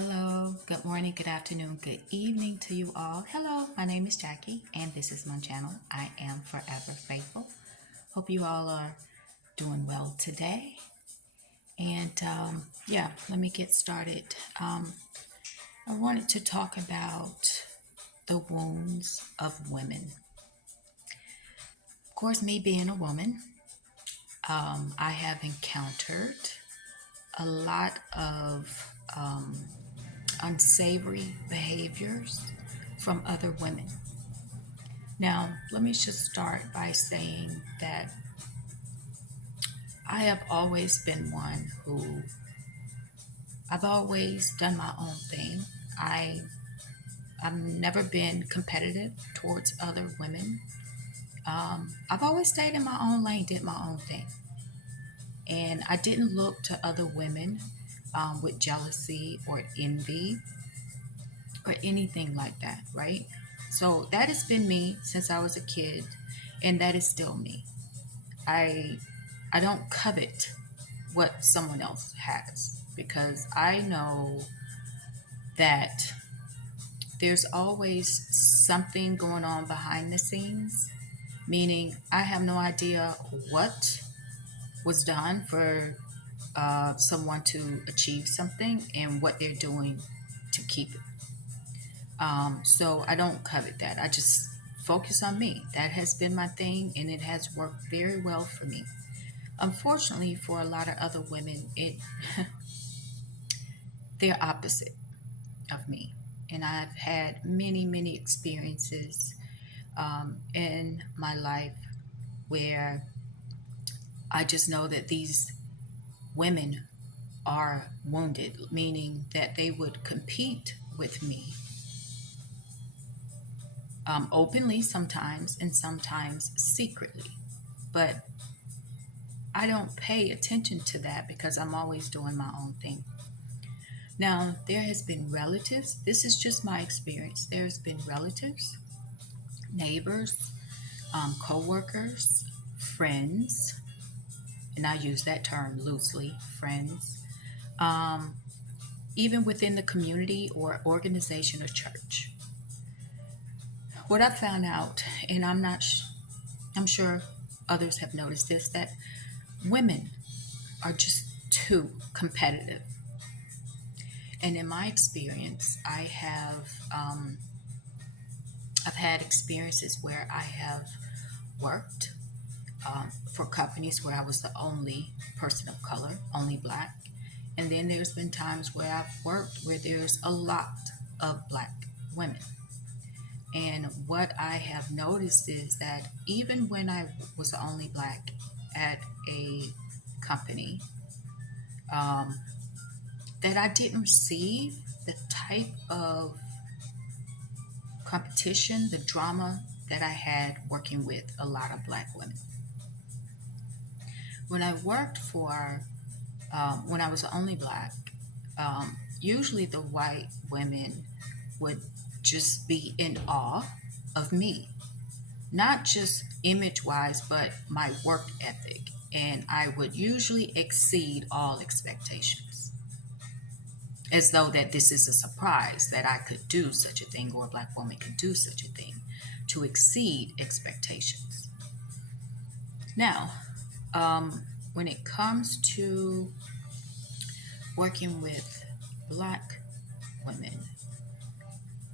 Hello, good morning, good afternoon, good evening to you all. Hello, my name is Jackie, and this is my channel. I am forever faithful. Hope you all are doing well today. And let me get started. I wanted to talk about the wounds of women. Of course, me being a woman, I have encountered a lot of unsavory behaviors from other women. Now, let me just start by saying that I have always been one who I've always done my own thing. I I've never been competitive towards other women. I've always stayed in my own lane, did my own thing, and I didn't look to other women with jealousy or envy or anything like that. Right? So that has been me since I was a kid, and that is still me. I I don't covet what someone else has because I know that there's always something going on behind the scenes, meaning I have no idea what was done for someone to achieve something and what they're doing to keep it. So I don't covet that. I just focus on me. That has been my thing and it has worked very well for me. Unfortunately, for a lot of other women, they're opposite of me. And I've had many, many experiences in my life where I just know that these women are wounded, meaning that they would compete with me openly sometimes and sometimes secretly. But I don't pay attention to that because I'm always doing my own thing. Now, there has been relatives. This is just my experience. There's been relatives, neighbors, co-workers, friends, and I use that term loosely, friends, um, even within the community or organization or church. What I found out, and I'm sure others have noticed this, that women are just too competitive. And in my experience, I've had experiences where I have worked for companies where I was the only person of color, only black. And then there's been times where I've worked where there's a lot of black women. And what I have noticed is that even when I was the only black at a company, um, that I didn't receive the type of competition, the drama that I had working with a lot of black women. When I worked for, when I was the only black, usually the white women would just be in awe of me, not just image wise, but my work ethic. And I would usually exceed all expectations, as though that this is a surprise that I could do such a thing or a black woman could do such a thing to exceed expectations. Now, when it comes to working with black women,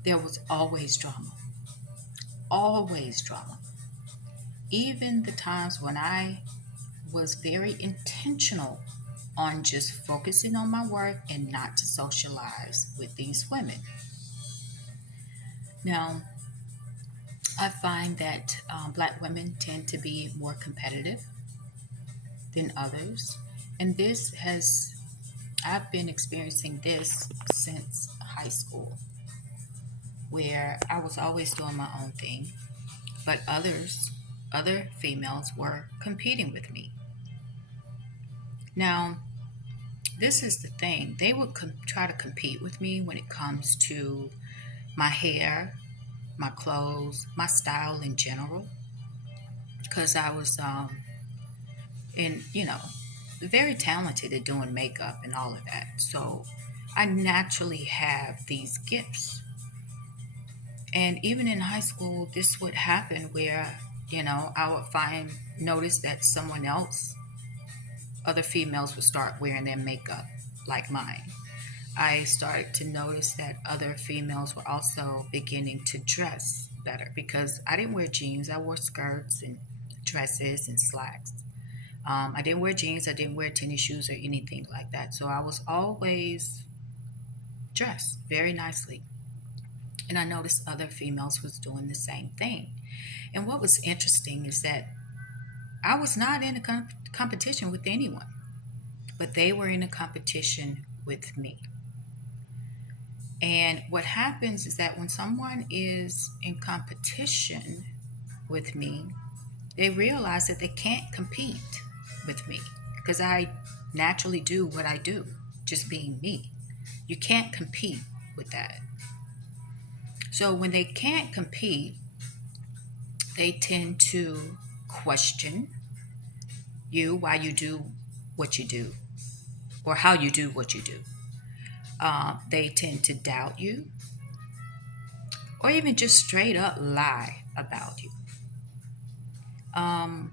there was always drama, always drama. Even the times when I was very intentional on just focusing on my work and not to socialize with these women. Now, I find that black women tend to be more competitive than others. And I've been experiencing this since high school, where I was always doing my own thing, but other females were competing with me. Now, this is the thing. They would try to compete with me when it comes to my hair, my clothes, my style in general, because I was in very talented at doing makeup and all of that. So I naturally have these gifts. And even in high school, this would happen where, I would notice that someone else, other females would start wearing their makeup like mine. I started to notice that other females were also beginning to dress better because I didn't wear jeans. I wore skirts and dresses and slacks. I didn't wear jeans. I didn't wear tennis shoes or anything like that. So I was always dressed very nicely. And I noticed other females was doing the same thing. And what was interesting is that I was not in a competition with anyone, but they were in a competition with me. And what happens is that when someone is in competition with me, they realize that they can't compete with me because I naturally do what I do, just being me. You can't compete with that. So when they can't compete, they tend to question you why you do what you do or how you do what you do. They tend to doubt you or even just straight up lie about you. Um,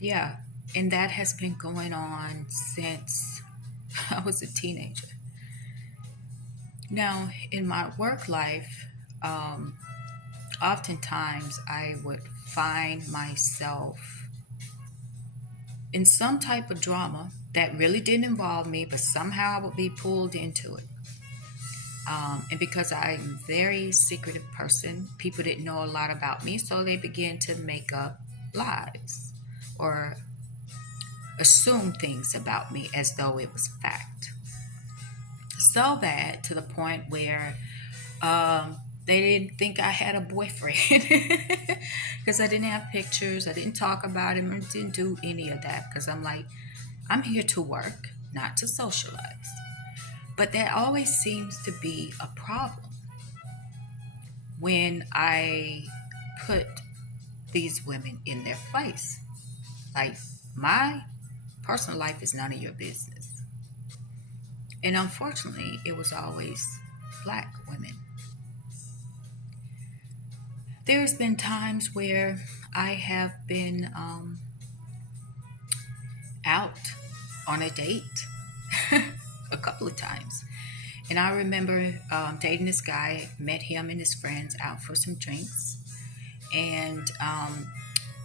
yeah, and that has been going on since I was a teenager. Now, in my work life, um, oftentimes I would find myself in some type of drama that really didn't involve me, but somehow I would be pulled into it. And because I'm a very secretive person, people didn't know a lot about me, so they began to make up lies or assume things about me as though it was fact. So bad to the point where they didn't think I had a boyfriend because I didn't have pictures, I didn't talk about him, I didn't do any of that because I'm like, I'm here to work, not to socialize. But that always seems to be a problem when I put these women in their place. Like, my personal life is none of your business. And unfortunately, it was always black women. There's been times where I have been out on a date a couple of times. And I remember dating this guy, met him and his friends out for some drinks. And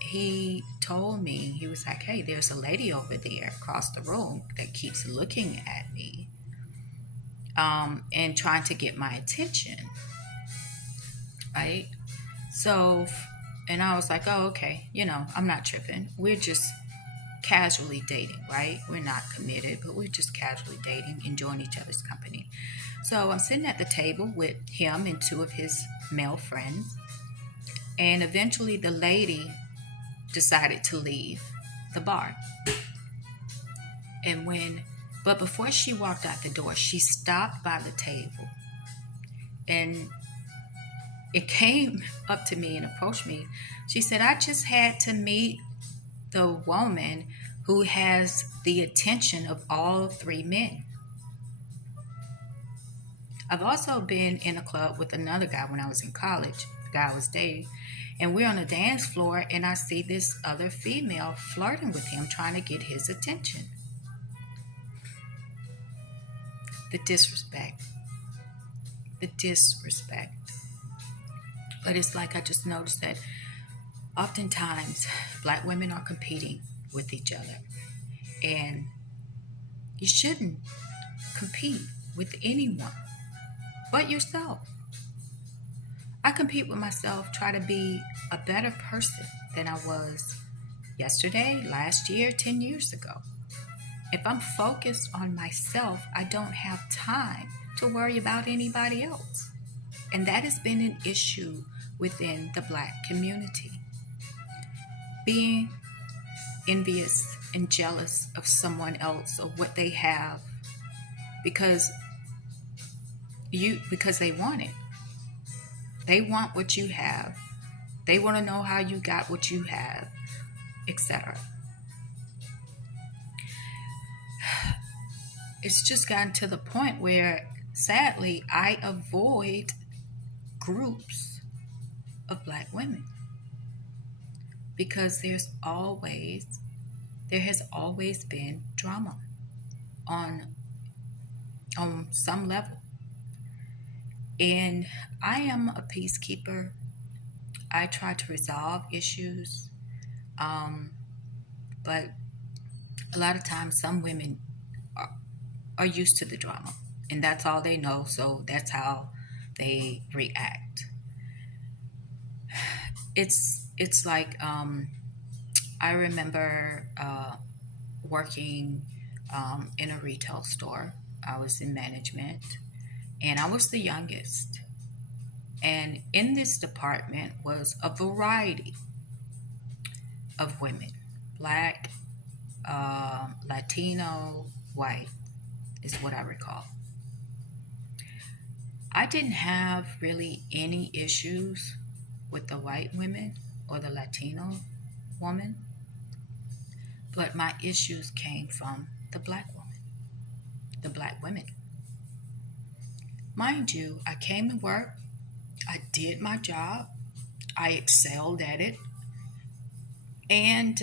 he told me, he was like, hey, there's a lady over there across the room that keeps looking at me and trying to get my attention. Right. So, and I was like, oh, okay, I'm not tripping. We're just casually dating, right? We're not committed, but we're just casually dating, enjoying each other's company. So I'm sitting at the table with him and two of his male friends. And eventually the lady decided to leave the bar. And but before she walked out the door, she stopped by the table and it came up to me and approached me. She said, I just had to meet the woman who has the attention of all three men. I've also been in a club with another guy when I was in college, the guy I was dating, and we're on the dance floor and I see this other female flirting with him, trying to get his attention. The disrespect. The disrespect. But it's like I just noticed that oftentimes black women are competing with each other. And you shouldn't compete with anyone but yourself. I compete with myself, try to be a better person than I was yesterday, last year, 10 years ago. If I'm focused on myself, I don't have time to worry about anybody else. And that has been an issue within the black community. Being envious and jealous of someone else or what they have because they want it. They want what you have. They want to know how you got what you have, etc. it's just gotten to the point where sadly I avoid groups of black women because there has always been drama on some level. And I am a peacekeeper. I try to resolve issues. Um, but a lot of times some women are, are used to the drama and that's all they know, so that's how they react. It's like I remember working in a retail store. I was in management and I was the youngest. And in this department was a variety of women, black, Latino, white, is what I recall. I didn't have really any issues with the white women or the Latino woman, but my issues came from the black woman, the black women. Mind you, I came to work, I did my job, I excelled at it, and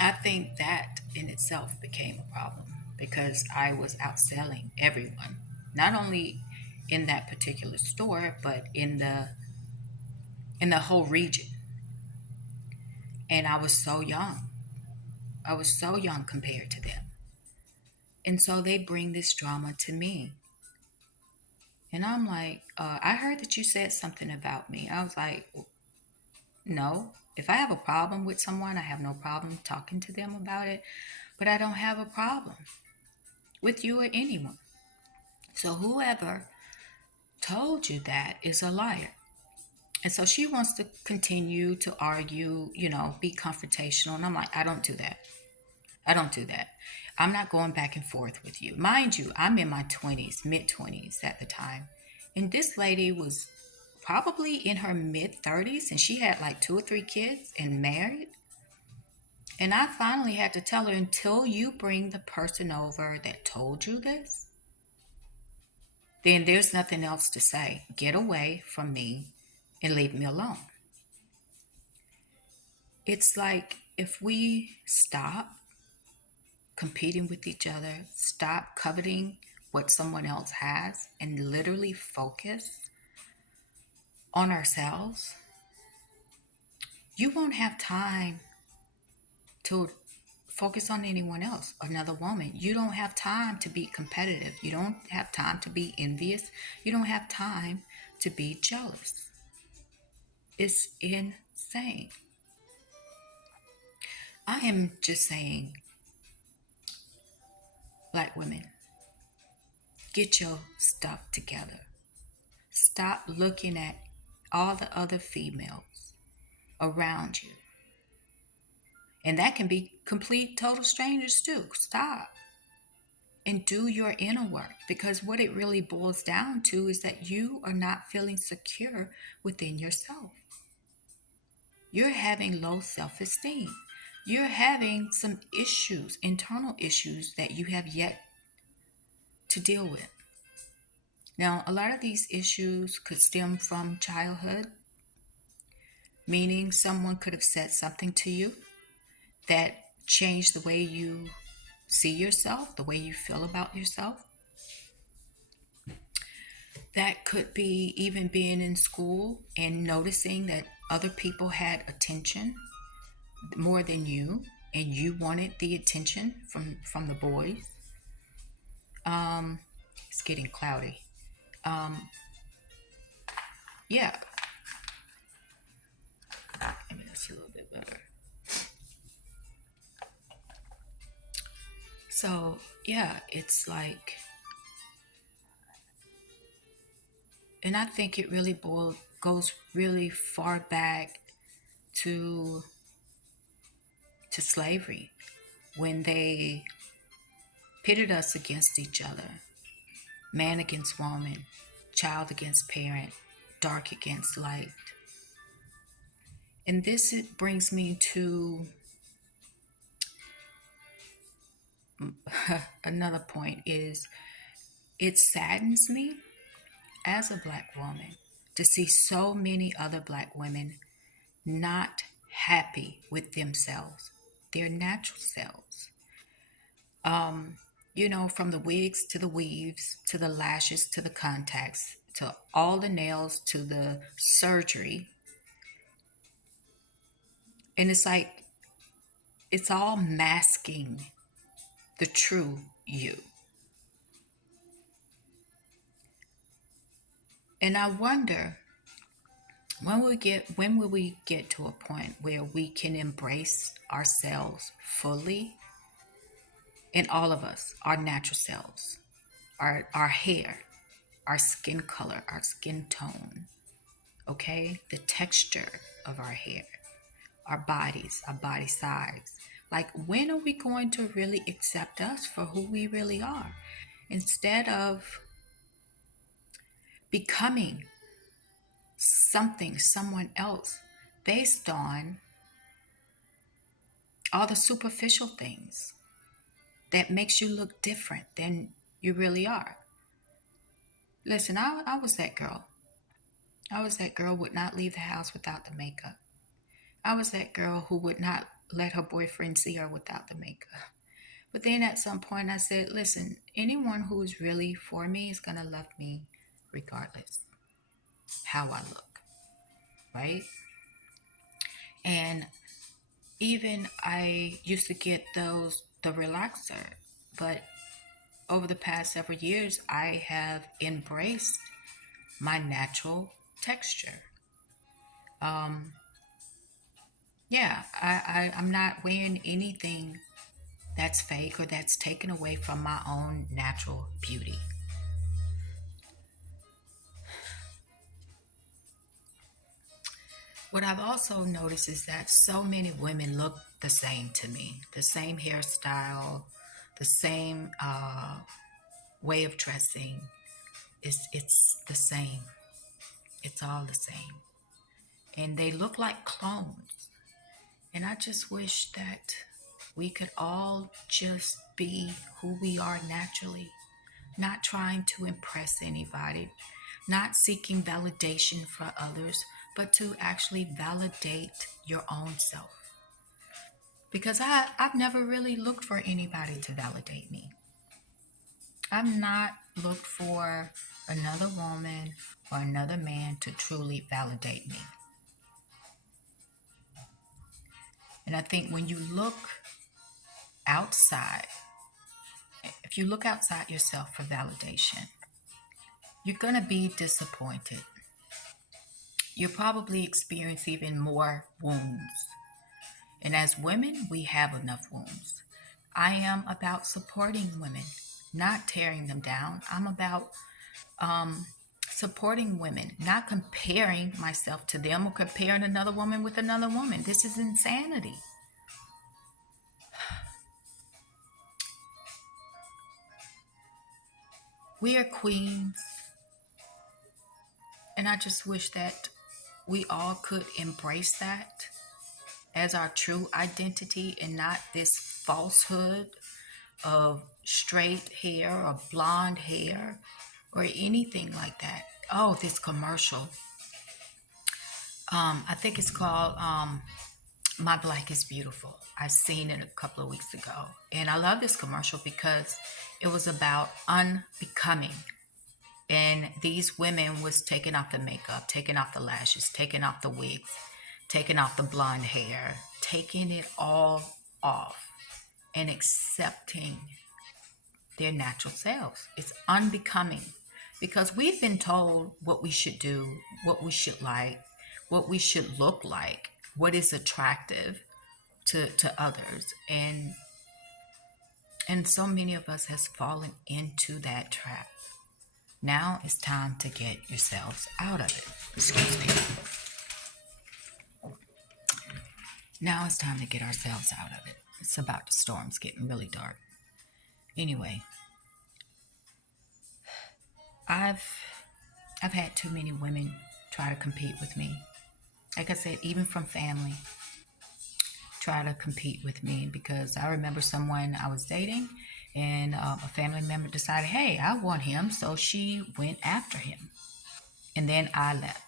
I think that in itself became a problem because I was outselling everyone, not only in that particular store, but in the whole region. And I was so young. I was so young compared to them. And so they bring this drama to me. And I'm like, I heard that you said something about me. I was like, no. If I have a problem with someone, I have no problem talking to them about it. But I don't have a problem with you or anyone. So whoever told you that is a liar. And so she wants to continue to argue, be confrontational. And I'm like, I don't do that. I don't do that. I'm not going back and forth with you. Mind you, I'm in my 20s, mid 20s at the time. And this lady was probably in her mid 30s and she had like two or three kids and married. And I finally had to tell her, until you bring the person over that told you this, then there's nothing else to say. Get away from me and leave me alone. It's like if we stop competing with each other, stop coveting what someone else has, and literally focus on ourselves, you won't have time to focus on anyone else, another woman. You don't have time to be competitive. You don't have time to be envious. You don't have time to be jealous. It's insane. I am just saying, black women, get your stuff together. Stop looking at all the other females around you. And that can be complete, total strangers too. Stop and do your inner work, because what it really boils down to is that you are not feeling secure within yourself. You're having low self esteem. You're having some issues, internal issues that you have yet to deal with. Now, a lot of these issues could stem from childhood, meaning someone could have said something to you that changed the way you see yourself, the way you feel about yourself. That could be even being in school and noticing that other people had attention more than you, and you wanted the attention from the boys. It's getting cloudy. Um, yeah, maybe that's a little bit better. So yeah, it's like, and I think it really goes really far back to slavery, when they pitted us against each other, man against woman, child against parent, dark against light. And this it brings me to another point is it saddens me as a black woman to see so many other black women not happy with themselves, their natural selves. From the wigs to the weaves to the lashes to the contacts to all the nails to the surgery. And it's like, it's all masking the true you. And I wonder when will we get to a point where we can embrace ourselves fully in all of us, our natural selves, our hair, our skin color, our skin tone, okay? The texture of our hair, our bodies, our body size. Like, when are we going to really accept us for who we really are? Instead of becoming something, someone else, based on all the superficial things that makes you look different than you really are. Listen, I was that girl. I was that girl who would not leave the house without the makeup. I was that girl who would not let her boyfriend see her without the makeup. But then at some point I said, listen, anyone who is really for me is going to love me regardless how I look, right? And even I used to get the relaxer, but over the past several years, I have embraced my natural texture. Um, yeah, I'm not wearing anything that's fake or that's taken away from my own natural beauty. What I've also noticed is that so many women look the same to me, the same hairstyle, the same way of dressing. It's the same. It's all the same. And they look like clones. And I just wish that we could all just be who we are naturally, not trying to impress anybody, not seeking validation for others, but to actually validate your own self. Because I've never really looked for anybody to validate me. I've not looked for another woman or another man to truly validate me. And I think when you look outside, if you look outside yourself for validation, you're going to be disappointed. You'll probably experience even more wounds. And as women, we have enough wounds. I am about supporting women, not tearing them down. I'm about um, supporting women, not comparing myself to them or comparing another woman with another woman. This is insanity. We are queens, and I just wish that we all could embrace that as our true identity and not this falsehood of straight hair or blonde hair or anything like that. Oh, this commercial. I think it's called My Black is Beautiful. I seen it a couple of weeks ago. And I love this commercial because it was about unbecoming. And these women was taking off the makeup, taking off the lashes, taking off the wigs, taking off the blonde hair, taking it all off and accepting their natural selves. It's unbecoming because we've been told what we should do, what we should like, what we should look like, what is attractive to others. And so many of us has fallen into that trap. Now it's time to get yourselves out of it. Excuse me. Now it's time to get ourselves out of it. It's about to storm. It's getting really dark. Anyway, I've I've had too many women try to compete with me. Like I said, even from family, try to compete with me, because I remember someone I was dating, and a family member decided, hey, I want him. So she went after him. And then I left.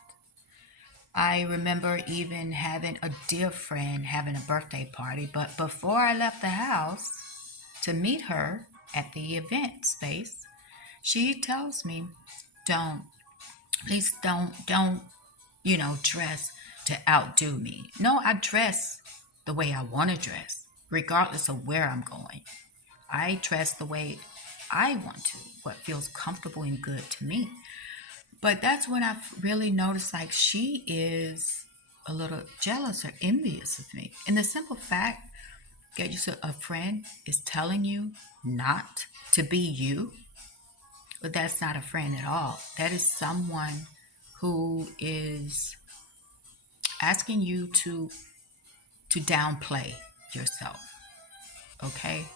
I remember even having a dear friend having a birthday party, but before I left the house to meet her at the event space, she tells me, don't, please don't, dress to outdo me. No, I dress the way I want to dress, regardless of where I'm going. I dress the way I want to, what feels comfortable and good to me. But that's when I've really noticed like she is a little jealous or envious of me. And the simple fact that a friend is telling you not to be you, but that's not a friend at all. That is someone who is asking you to downplay yourself. Okay?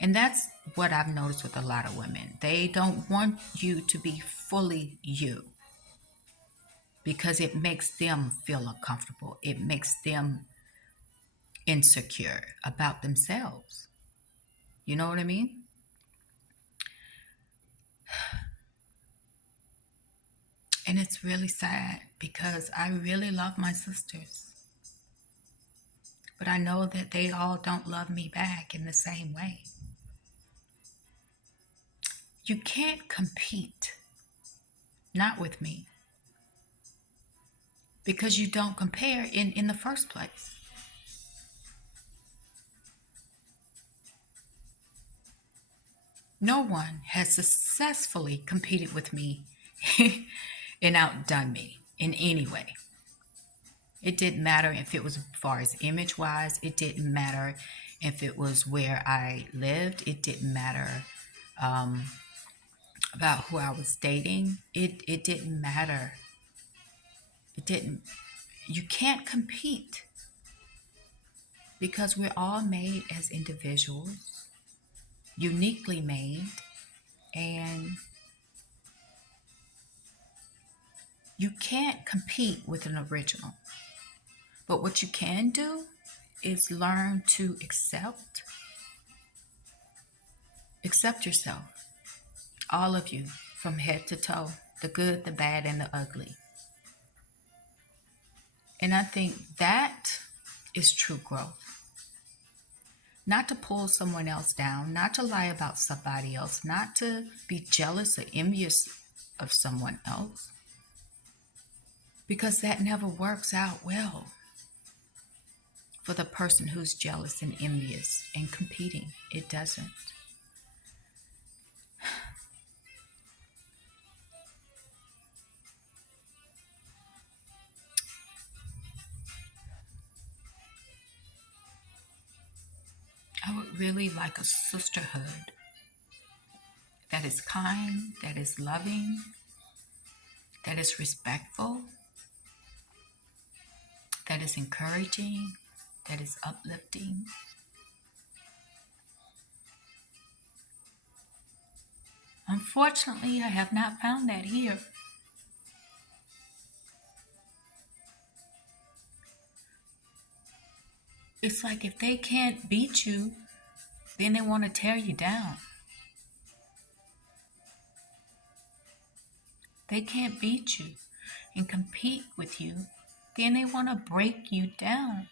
And that's what I've noticed with a lot of women. They don't want you to be fully you because it makes them feel uncomfortable. It makes them insecure about themselves. You know what I mean? And it's really sad because I really love my sisters. But I know that they all don't love me back in the same way. You can't compete, not with me, because you don't compare in the first place. No one has successfully competed with me and outdone me in any way. It didn't matter if it was as far as image wise, it didn't matter if it was where I lived, it didn't matter um, about who I was dating. It didn't matter. It didn't. You can't compete because we're all made as individuals, uniquely made, and you can't compete with an original. But what you can do is learn to accept yourself, all of you, from head to toe, the good, the bad, and the ugly. And I think that is true growth. Not to pull someone else down, not to lie about somebody else, not to be jealous or envious of someone else, because that never works out well for the person who's jealous and envious and competing. It doesn't. I would really like a sisterhood that is kind, that is loving, that is respectful, that is encouraging, that is uplifting. Unfortunately, I have not found that here. It's like if they can't beat you, then they want to tear you down. They can't beat you and compete with you, then they want to break you down.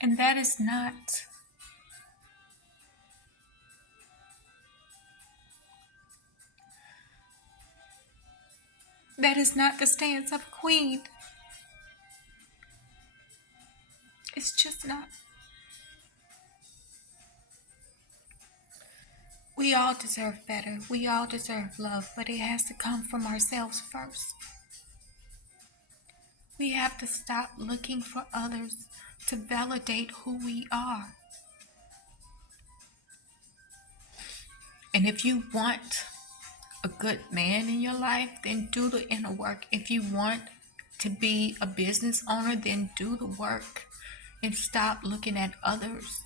And that is not the stance of a queen. It's just not. We all deserve better. We all deserve love, but it has to come from ourselves first. We have to stop looking for others to validate who we are. And if you want a good man in your life, then do the inner work. If you want to be a business owner, then do the work and stop looking at others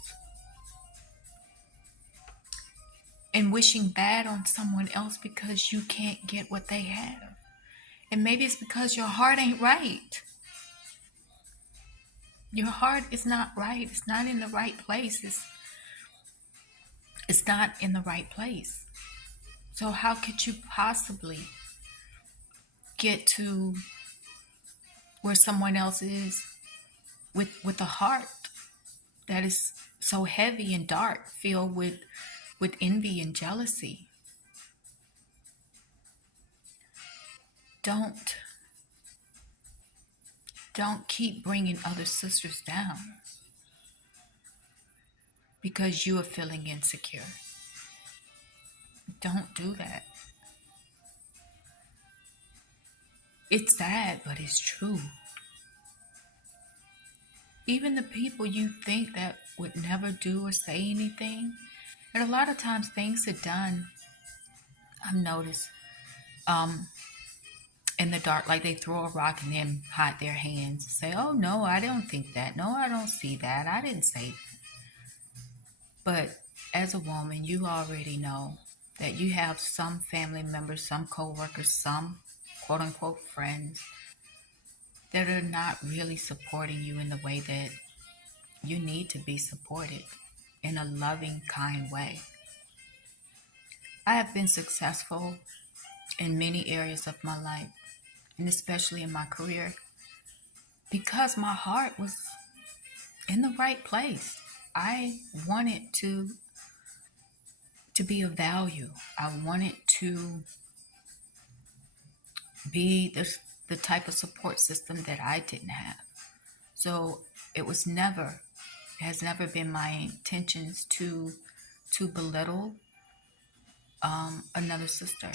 and wishing bad on someone else because you can't get what they have. And maybe it's because your heart ain't right. Your heart is not right. It's not in the right place. It's not in the right place. So how could you possibly get to where someone else is with a heart that is so heavy and dark, filled with envy and jealousy? Don't don't keep bringing other sisters down because you are feeling insecure. Don't do that. It's sad, but it's true. Even the people you think that would never do or say anything, and a lot of times things are done, I've noticed, um, in the dark, like they throw a rock and then hide their hands, say, oh no, I don't think that. No, I don't see that. I didn't say that. But as a woman, you already know that you have some family members, some co-workers, some quote unquote friends that are not really supporting you in the way that you need to be supported, in a loving, kind way. I have been successful in many areas of my life, and especially in my career, because my heart was in the right place. I wanted to be of value. I wanted to be the type of support system that I didn't have. So it has never been my intentions to belittle another sister.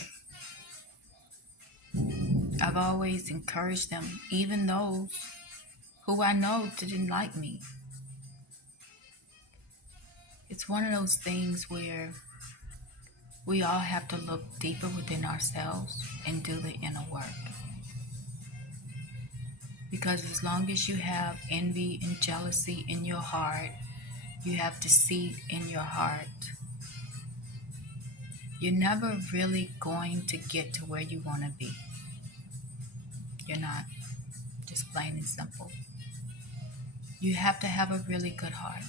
I've always encouraged them, even those who I know didn't like me. It's one of those things where we all have to look deeper within ourselves and do the inner work. Because as long as you have envy and jealousy in your heart, you have deceit in your heart, you're never really going to get to where you want to be. You're not. Just plain and simple. You have to have a really good heart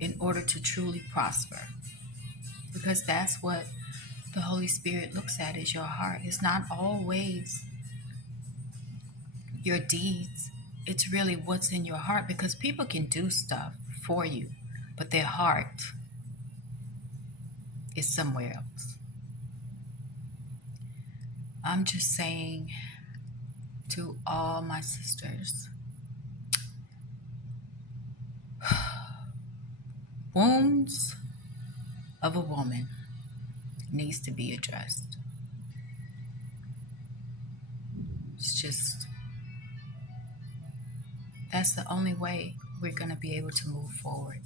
in order to truly prosper. Because that's what the Holy Spirit looks at, is your heart. It's not always your deeds. It's really what's in your heart, because people can do stuff for you, but their heart is somewhere else. I'm just saying to all my sisters, wounds of a woman needs to be addressed. It's just, that's the only way we're going to be able to move forward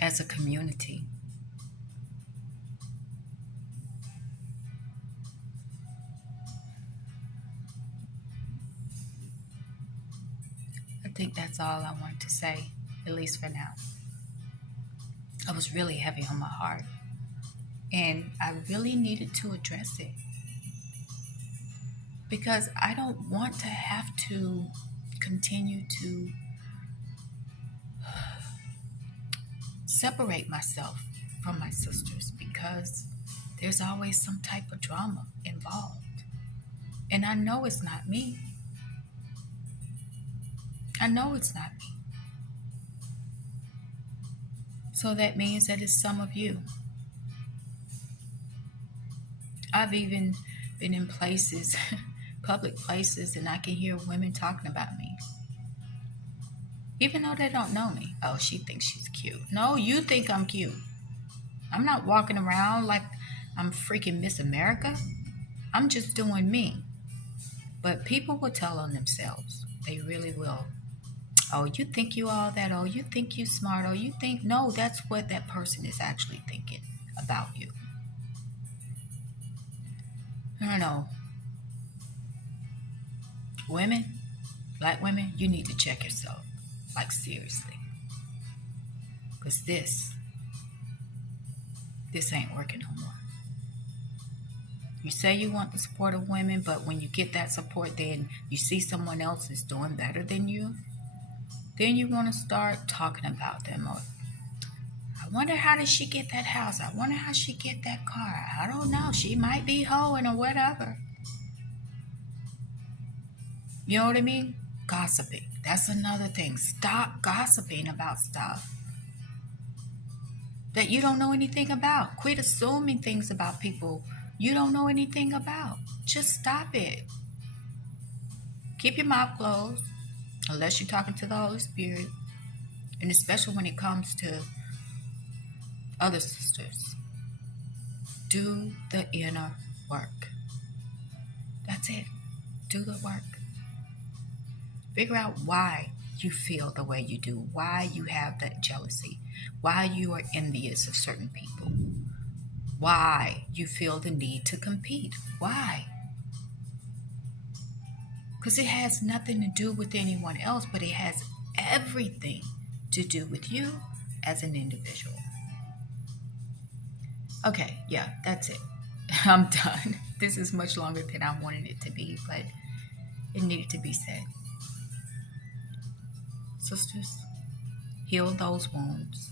as a community. I think that's all I wanted to say, at least for now. I was really heavy on my heart, and I really needed to address it, because I don't want to have to continue to separate myself from my sisters, because there's always some type of drama involved. And I know it's not me. I know it's not me. So that means that it's some of you. I've even been in places, public places, and I can hear women talking about me, even though they don't know me. Oh, she thinks she's cute. No, you think I'm cute. I'm not walking around like I'm freaking Miss America. I'm just doing me. But people will tell on themselves. They really will. Oh, you think you all that? Oh, you think you smart? Oh, you think, no, that's what that person is actually thinking about you. I don't know. Women, black women, you need to check yourself. Like, seriously. Because this ain't working no more. You say you want the support of women, but when you get that support, then you see someone else is doing better than you, then you want to start talking about them. Or, I wonder how did she get that house? I wonder how she get that car. I don't know. She might be hoeing or whatever. You know what I mean? Gossiping. That's another thing. Stop gossiping about stuff that you don't know anything about. Quit assuming things about people you don't know anything about. Just stop it. Keep your mouth closed unless you're talking to the Holy Spirit, and especially when it comes to other sisters. Do the inner work. That's it. Do the work. Figure out why you feel the way you do, why you have that jealousy, why you are envious of certain people, why you feel the need to compete. Why? Because it has nothing to do with anyone else, but it has everything to do with you as an individual. Okay, yeah, that's it. I'm done. This is much longer than I wanted it to be, but it needed to be said. Sisters, heal those wounds.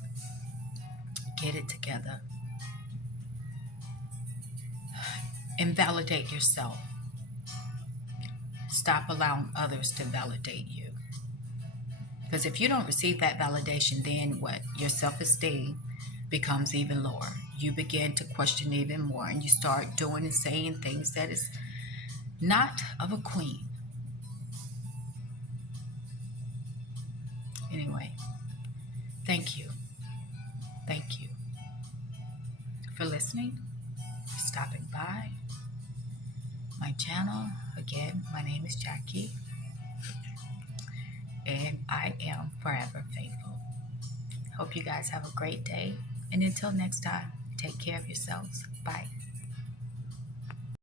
Get it together. And validate yourself. Stop allowing others to validate you. Because if you don't receive that validation, then what? Your self esteem becomes even lower. You begin to question even more, and you start doing and saying things that is not of a queen. Anyway, thank you. Thank you for listening, stopping by my channel. Again, my name is Jackie, and I am forever faithful. Hope you guys have a great day. And until next time, take care of yourselves. Bye.